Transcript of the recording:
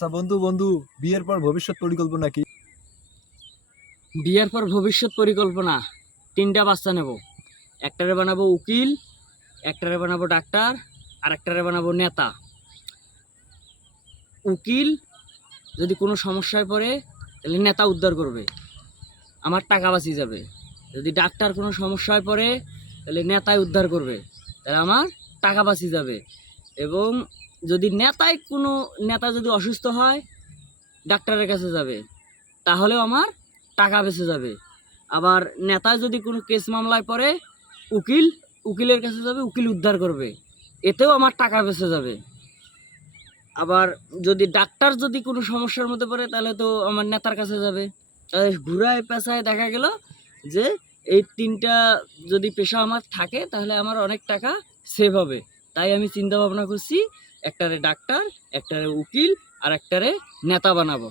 আচ্ছা বন্ধু বন্ধু, বিয়ের পর ভবিষ্যৎ পরিকল্পনা কি? বিয়ের পর ভবিষ্যৎ পরিকল্পনা, তিনটা বাচ্চা নেব। একটারে বানাবো উকিল, একটারে বানাবো ডাক্তার, আর একটারে বানাবো নেতা। উকিল যদি কোনো সমস্যায় পড়ে তাহলে নেতা উদ্ধার করবে, আমার টাকা বাঁচিয়ে যাবে। যদি ডাক্তার কোনো সমস্যায় পড়ে তাহলে নেতাই উদ্ধার করবে, তাহলে আমার টাকা বাঁচিয়ে যাবে। এবং যদি নেতা যদি অসুস্থ হয় ডাক্তারের কাছে যাবে, তাহলেও আমার টাকা বেঁচে যাবে। আবার নেতা যদি কোনো কেস মামলায় পড়ে উকিল উকিলের কাছে যাবে, উকিল উদ্ধার করবে, এতেও আমার টাকা বেঁচে যাবে। আবার যদি ডাক্তার যদি কোনো সমস্যার মধ্যে পড়ে তাহলে তো আমার নেতার কাছে যাবে। তাহলে ঘুরায় পেঁচায় দেখা গেল যে এই তিনটা যদি পেশা আমার থাকে তাহলে আমার অনেক টাকা সেভ হবে। তাই আমি চিন্তা ভাবনা করছি একটারে ডাক্তার, একটারে উকিল, আর একটারে নেতা বানাবো।